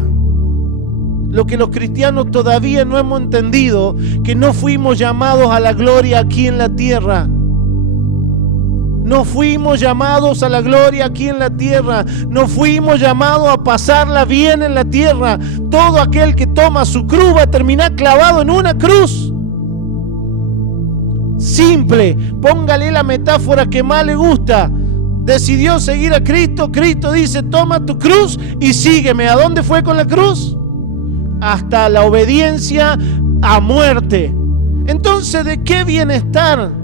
Lo que los cristianos todavía no hemos entendido, que no fuimos llamados a la gloria aquí en la tierra. No fuimos llamados a la gloria aquí en la tierra. No fuimos llamados a pasarla bien en la tierra. Todo aquel que toma su cruz va a terminar clavado en una cruz. Simple. Póngale la metáfora que más le gusta. Decidió seguir a Cristo. Cristo dice: toma tu cruz y sígueme. ¿A dónde fue con la cruz? Hasta la obediencia a muerte. Entonces, ¿de qué bienestar?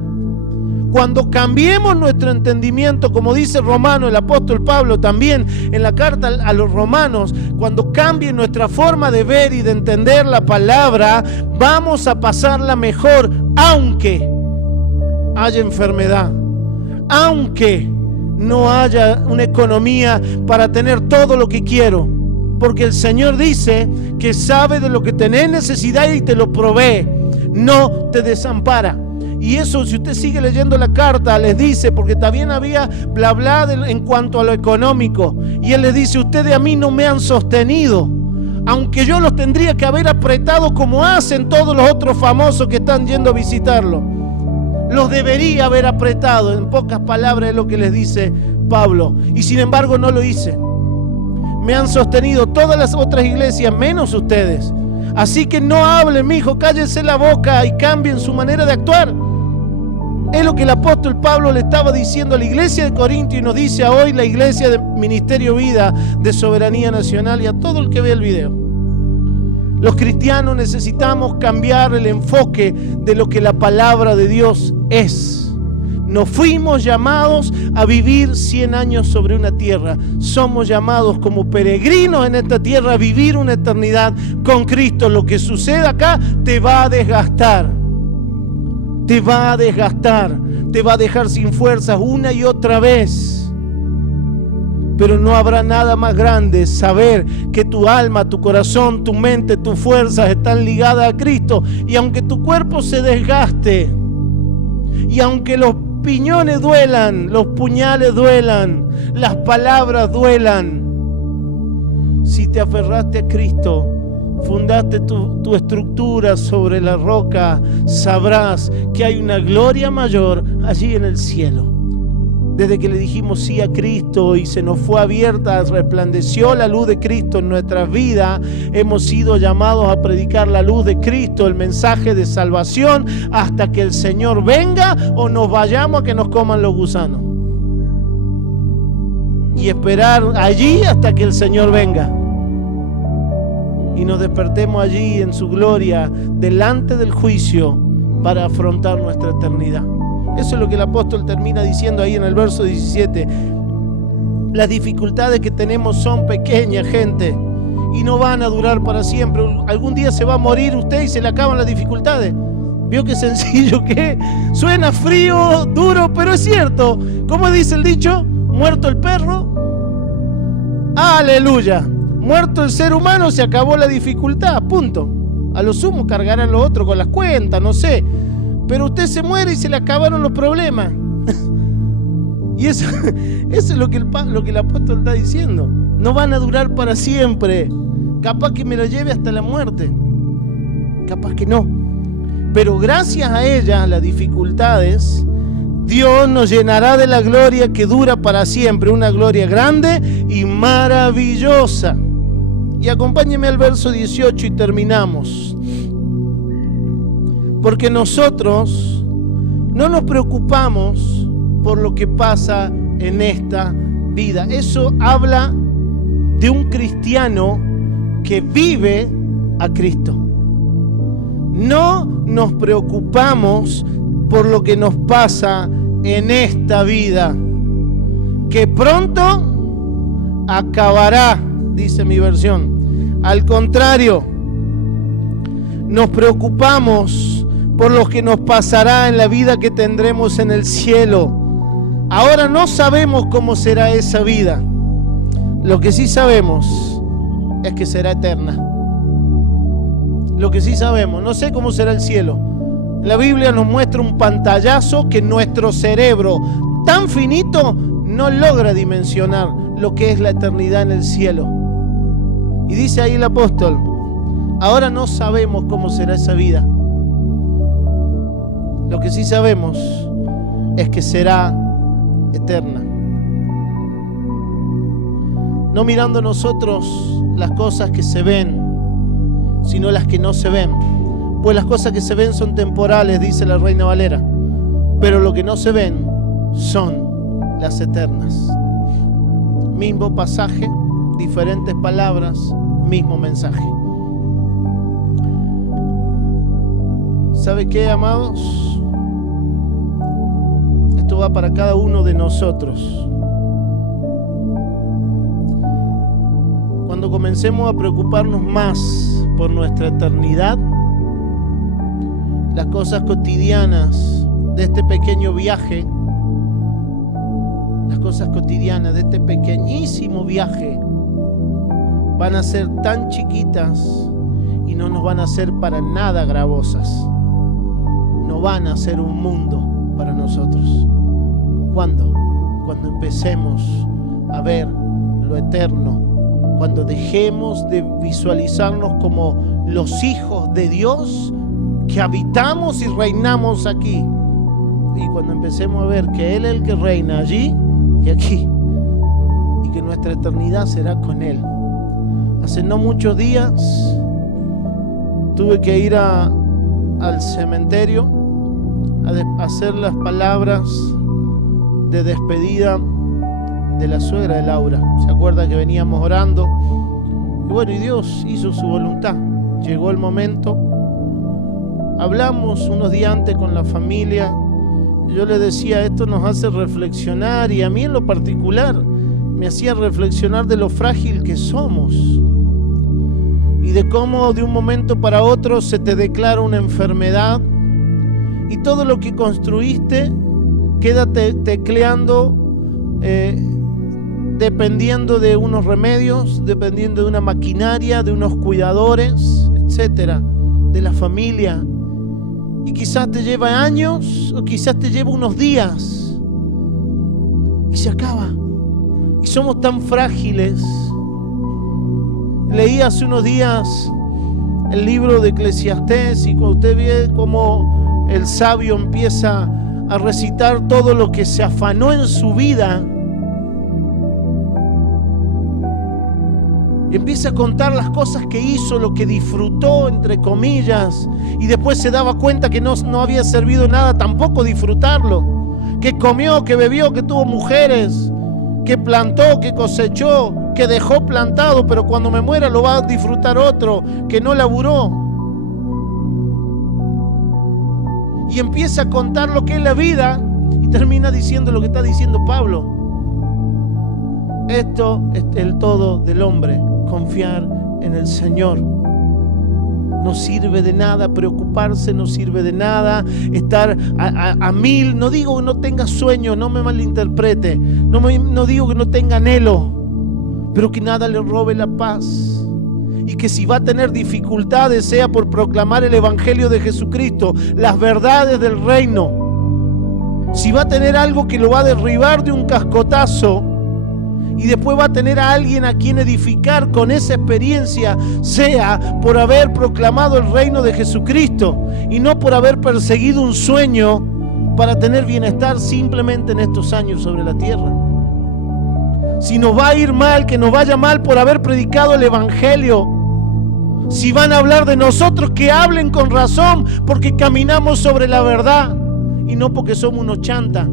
Cuando cambiemos nuestro entendimiento, como dice Romano, el apóstol Pablo también en la carta a los romanos, cuando cambie nuestra forma de ver y de entender la palabra, vamos a pasarla mejor, aunque haya enfermedad, aunque no haya una economía para tener todo lo que quiero, porque el Señor dice que sabe de lo que tenés necesidad y te lo provee, no te desampara. Y eso, si usted sigue leyendo la carta, les dice, porque también había bla bla en cuanto a lo económico, y él les dice: ustedes a mí no me han sostenido, aunque yo los tendría que haber apretado como hacen todos los otros famosos que están yendo a visitarlo. Los debería haber apretado, en pocas palabras es lo que les dice Pablo, y sin embargo no lo hice. Me han sostenido todas las otras iglesias menos ustedes. Así que no hablen, mijo, cállense la boca y cambien su manera de actuar. Es lo que el apóstol Pablo le estaba diciendo a la iglesia de Corinto y nos dice a hoy la iglesia de Ministerio Vida de Soberanía Nacional y a todo el que ve el video. Los cristianos necesitamos cambiar el enfoque de lo que la palabra de Dios es. No fuimos llamados a vivir 100 años sobre una tierra. Somos llamados como peregrinos en esta tierra a vivir una eternidad con Cristo. Lo que suceda acá te va a desgastar. Te va a desgastar. Te va a dejar sin fuerzas una y otra vez. Pero no habrá nada más grande saber que tu alma, tu corazón, tu mente, tus fuerzas están ligadas a Cristo. Y aunque tu cuerpo se desgaste, y aunque los piñones duelan, los puñales duelan, las palabras duelan, si te aferraste a Cristo, fundaste tu estructura sobre la roca, sabrás que hay una gloria mayor allí en el cielo. Desde que le dijimos sí a Cristo y se nos fue abierta, resplandeció la luz de Cristo en nuestras vidas, hemos sido llamados a predicar la luz de Cristo, el mensaje de salvación, hasta que el Señor venga o nos vayamos a que nos coman los gusanos. Y esperar allí hasta que el Señor venga. Y nos despertemos allí en su gloria, delante del juicio, para afrontar nuestra eternidad. Eso es lo que el apóstol termina diciendo ahí en el verso 17. Las dificultades que tenemos son pequeñas, gente, y no van a durar para siempre. Algún día se va a morir usted y se le acaban las dificultades. ¿Vio qué sencillo que es? Suena frío, duro, pero es cierto. ¿Cómo dice el dicho? Muerto el perro. ¡Aleluya! Muerto el ser humano, se acabó la dificultad, punto. A lo sumo cargarán los otros con las cuentas, no sé. Pero usted se muere y se le acabaron los problemas. Y eso es lo que el apóstol está diciendo. No van a durar para siempre. Capaz que me lo lleve hasta la muerte. Capaz que no. Pero gracias a ellas, las dificultades, Dios nos llenará de la gloria que dura para siempre. Una gloria grande y maravillosa. Y acompáñeme al verso 18 y terminamos. Porque nosotros no nos preocupamos por lo que pasa en esta vida. Eso habla de un cristiano que vive a Cristo. No nos preocupamos por lo que nos pasa en esta vida, que pronto acabará, dice mi versión. Al contrario, nos preocupamos por lo que nos pasará en la vida que tendremos en el cielo. Ahora no sabemos cómo será esa vida. Lo que sí sabemos es que será eterna. Lo que sí sabemos, no sé cómo será el cielo. La Biblia nos muestra un pantallazo que nuestro cerebro tan finito no logra dimensionar lo que es la eternidad en el cielo. Y dice ahí el apóstol, ahora no sabemos cómo será esa vida. Lo que sí sabemos es que será eterna. No mirando nosotros las cosas que se ven, sino las que no se ven. Pues las cosas que se ven son temporales, dice la Reina Valera, pero lo que no se ven son las eternas. Mismo pasaje, diferentes palabras, mismo mensaje. ¿Sabe qué, amados? Esto va para cada uno de nosotros. Cuando comencemos a preocuparnos más por nuestra eternidad, las cosas cotidianas de este pequeño viaje, las cosas cotidianas de este pequeñísimo viaje van a ser tan chiquitas y no nos van a ser para nada gravosas. No van a ser un mundo para nosotros. ¿Cuándo? Cuando empecemos a ver lo eterno, cuando dejemos de visualizarnos como los hijos de Dios que habitamos y reinamos aquí, y cuando empecemos a ver que Él es el que reina allí y aquí, y que nuestra eternidad será con Él. Hace no muchos días tuve que ir al cementerio a hacer las palabras de despedida de la suegra de Laura. ¿Se acuerda que veníamos orando? Y bueno, y Dios hizo su voluntad. Llegó el momento. Hablamos unos días antes con la familia. Yo le decía, esto nos hace reflexionar, y a mí en lo particular me hacía reflexionar de lo frágil que somos y de cómo de un momento para otro se te declara una enfermedad y todo lo que construiste queda tecleando, dependiendo de unos remedios, dependiendo de una maquinaria, de unos cuidadores, etcétera, de la familia. Y quizás te lleva años o quizás te lleva unos días y se acaba. Y somos tan frágiles. Leí hace unos días el libro de Eclesiastés, y cuando usted ve cómo el sabio empieza a recitar todo lo que se afanó en su vida, y empieza a contar las cosas que hizo, lo que disfrutó, entre comillas, y después se daba cuenta que no había servido nada tampoco disfrutarlo, que comió, que bebió, que tuvo mujeres, que plantó, que cosechó, que dejó plantado, pero cuando me muera lo va a disfrutar otro, que no laburó. Y empieza a contar lo que es la vida y termina diciendo lo que está diciendo Pablo. Esto es el todo del hombre, confiar en el Señor. No sirve de nada preocuparse, no sirve de nada estar a mil. No digo que no tenga sueño, no me malinterprete. No digo que no tenga anhelo, pero que nada le robe la paz. Y que si va a tener dificultades sea por proclamar el Evangelio de Jesucristo, las verdades del reino. Si va a tener algo que lo va a derribar de un cascotazo, y después va a tener a alguien a quien edificar con esa experiencia, sea por haber proclamado el reino de Jesucristo y no por haber perseguido un sueño para tener bienestar simplemente en estos años sobre la tierra. Si nos va a ir mal, que nos vaya mal por haber predicado el Evangelio. Si van a hablar de nosotros, que hablen con razón, porque caminamos sobre la verdad y no porque somos unos chantas.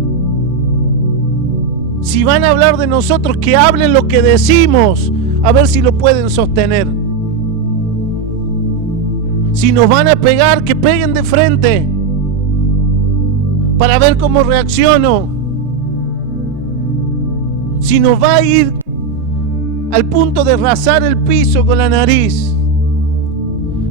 Si van a hablar de nosotros, que hablen lo que decimos, a ver si lo pueden sostener. Si nos van a pegar, que peguen de frente para ver cómo reacciono. Si nos va a ir al punto de rasar el piso con la nariz,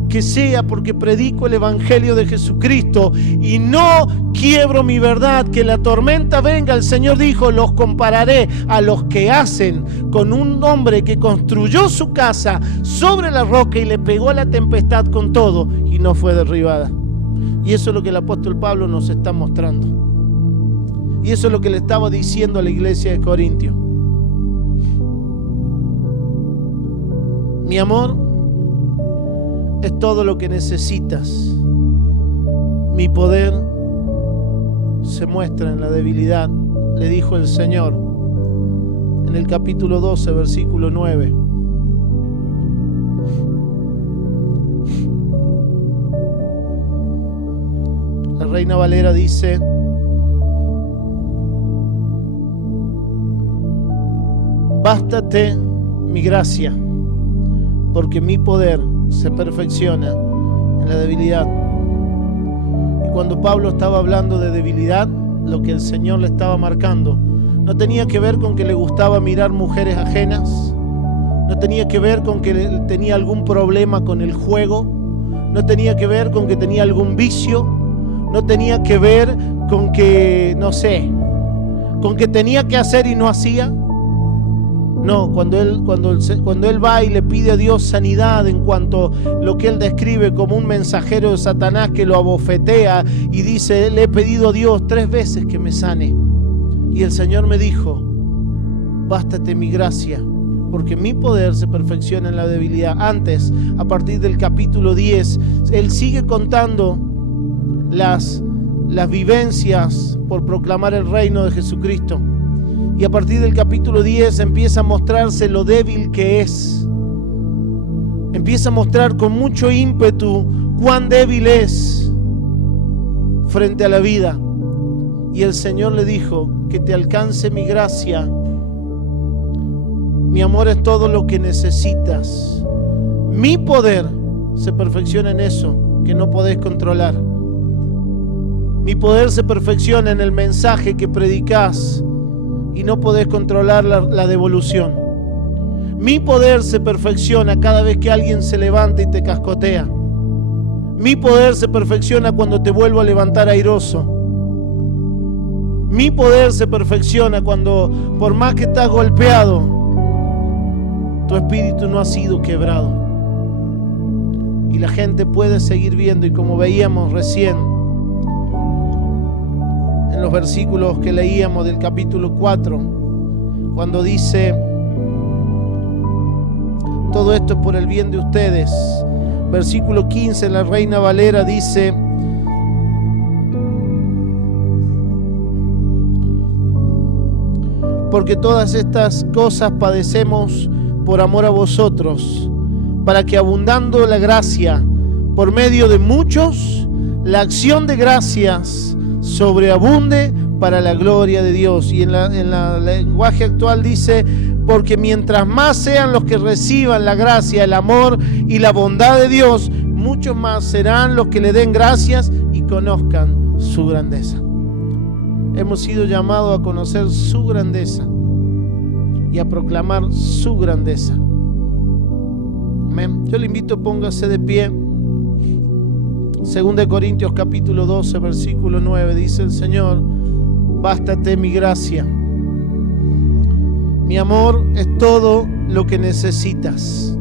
que sea porque predico el Evangelio de Jesucristo y no quiebro mi verdad. Que la tormenta venga, el Señor dijo, los compararé a los que hacen con un hombre que construyó su casa sobre la roca y le pegó a la tempestad con todo y no fue derribada. Y eso es lo que el apóstol Pablo nos está mostrando. Y eso es lo que le estaba diciendo a la iglesia de Corintios. Mi amor es todo lo que necesitas. Mi poder se muestra en la debilidad, le dijo el Señor en el capítulo 12, versículo 9. La Reina Valera dice: bástate mi gracia, porque mi poder se perfecciona en la debilidad. Y cuando Pablo estaba hablando de debilidad, lo que el Señor le estaba marcando no tenía que ver con que le gustaba mirar mujeres ajenas, no tenía que ver con que tenía algún problema con el juego, no tenía que ver con que tenía algún vicio, no tenía que ver con que, no sé, con que tenía que hacer y no hacía. No, cuando él va y le pide a Dios sanidad en cuanto a lo que él describe como un mensajero de Satanás que lo abofetea y dice: le he pedido a Dios 3 veces que me sane. Y el Señor me dijo: bástate mi gracia, porque mi poder se perfecciona en la debilidad. Antes, a partir del capítulo 10, él sigue contando las vivencias por proclamar el reino de Jesucristo. Y a partir del capítulo 10 empieza a mostrarse lo débil que es. Empieza a mostrar con mucho ímpetu cuán débil es frente a la vida. Y el Señor le dijo: que te alcance mi gracia. Mi amor es todo lo que necesitas. Mi poder se perfecciona en eso que no podés controlar. Mi poder se perfecciona en el mensaje que predicás y no podés controlar la devolución. Mi poder se perfecciona cada vez que alguien se levanta y te cascotea. Mi poder se perfecciona cuando te vuelvo a levantar airoso. Mi poder se perfecciona cuando, por más que estás golpeado, tu espíritu no ha sido quebrado. Y la gente puede seguir viendo, y como veíamos recién en los versículos que leíamos del capítulo 4, cuando dice: todo esto es por el bien de ustedes. Versículo 15, en la Reina Valera dice: porque todas estas cosas padecemos por amor a vosotros, para que abundando la gracia por medio de muchos, la acción de gracias sobreabunde para la gloria de Dios. Y en la lenguaje actual dice: porque mientras más sean los que reciban la gracia, el amor y la bondad de Dios, muchos más serán los que le den gracias y conozcan su grandeza. Hemos sido llamados a conocer su grandeza y a proclamar su grandeza. Amén. Yo le invito, póngase de pie. 2 Corintios capítulo 12, versículo 9, dice el Señor: bástate mi gracia. Mi amor es todo lo que necesitas.